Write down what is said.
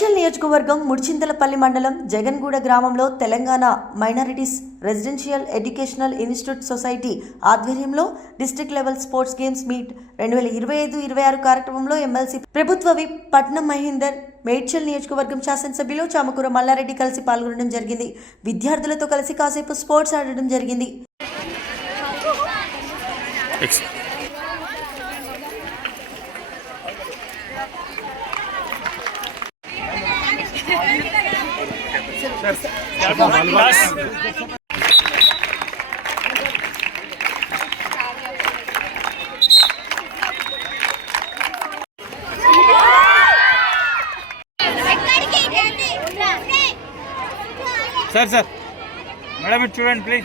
మేడ్చల్ నియోజకవర్గం ముడిచింతలపల్లి మండలం జగన్గూడ గ్రామంలో Telangana minorities residential educational institute society ఆధ్వర్యంలో district level sports games meet 2025-26 కార్యక్రమంలో ఎమ్మెల్సీ ప్రభుత్వ విప్ పట్నం మహేందర్, మేడ్చల్ నియోజకవర్గం శాసనసభ్యులు చామకూర మల్లారెడ్డి కలిసి పాల్గొనడం జరిగింది. విద్యార్థులతో కలిసి కాసేపు స్పోర్ట్స్ ఆడడం జరిగింది. Sir madam student please